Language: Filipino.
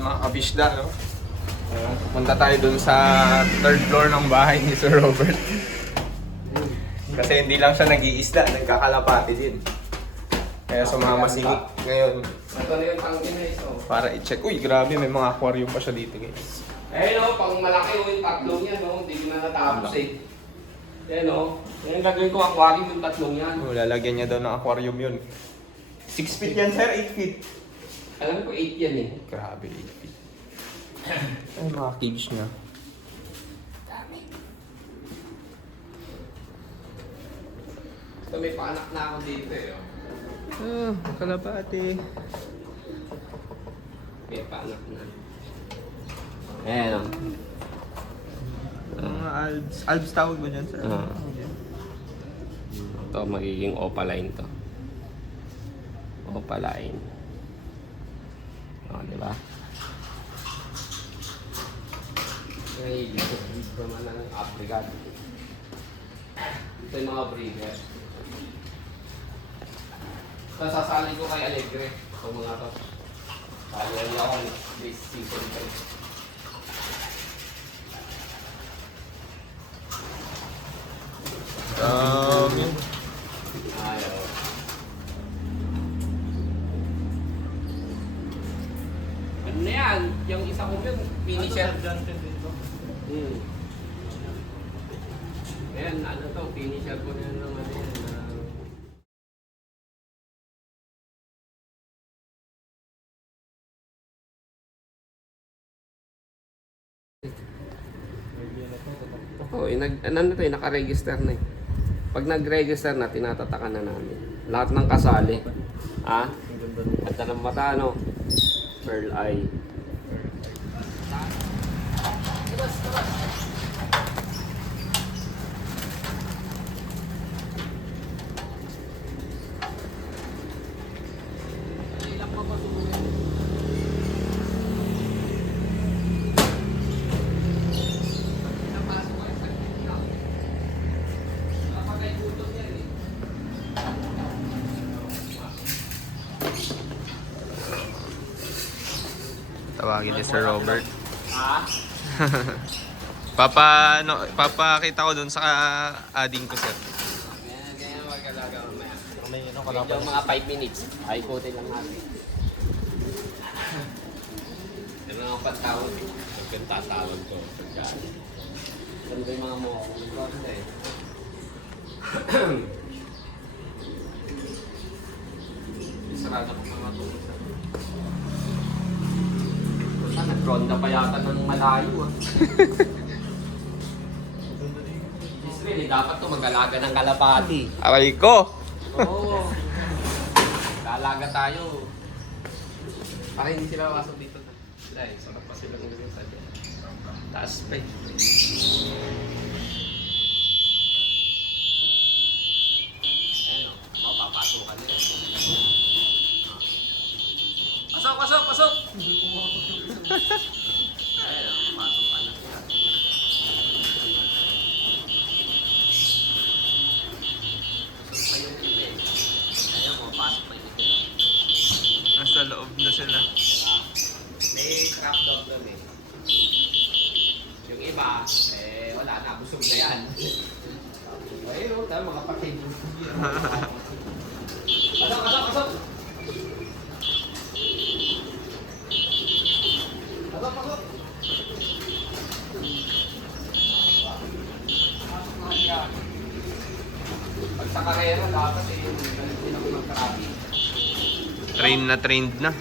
yun mga kabisda, no? Punta tayo dun sa third floor ng bahay ni Sir Robert. Kasi hindi lang siya nag-iisda, nagkakalapati din. Kaya sumama si Nick ngayon. Ito na yung tangkin na iso. Para i-check. Uy, grabe, may mga aquarium pa siya dito, guys. Eh no, pang malaki yung tatlong yan, no? Hindi na natapos eh. Eh no, yung gagawin ko aquarium yung tatlong yan. Oh, lalagyan niya daw ng aquarium yun. 6 feet yan, sir? 8 feet? Alam ko 8 yan eh. Grabe, 8 feet. Ay, mga cage niya. So may paanak na ako dito eh. Oh. Kalapati. May paanak na. Ayan o. Mga albs. Albs tawag ba dyan, sir? Ito magiging opaline to. Opaline. O, diba? Ay, dito naman ang applicant. Ito yung mga breeder. So, sasali ko kay Alegre. Ito mga to. Sali ako ng season 3. Ayaw. Ano na yan? Yung isa ko yun, finisher. Ayan, ano to, finisher ko na naman yan. Oo, ano to, naka-register na eh. Pag nag-register na, tinatatakan na namin. Lahat ng kasali. Ah? Ganda ng mata, no? Pearl eye. Tawagin ni Sir Robert. Ah? Papakita ko dun sa ading ko, sir. Ganyan magkalaga mamaya. Medyo mga 5 minutes. Ay, kote lang natin. Yan lang ang patawag eh. Pag yung tatawag ko. Ganda yung mga mukha ko. Ganda eh. Sarado ko mga tulog. Nag-ronda pa yata ng malayo ah. Really, dapat to mag-alaga ng kalapati. Aray ko! Oo. Kaalaga tayo. Para hindi sila wasok dito. Dahil sarap pa silang ilagay sa dyan. Taas pa eh. Ayan o. Papapasukan nila. Pasok! Pasok! Pasok! Ayan o. Pasukan na sila. Nasa loob na sila. May trap dog doon eh. Yung iba, eh wala na, busog na yan. Ayun o, tayo mga patay busog yan. Pasok, pasok, pasok! Pasok, pasok! Pag sa karera, dapat eh, galit din ako ng traffic. Trained na.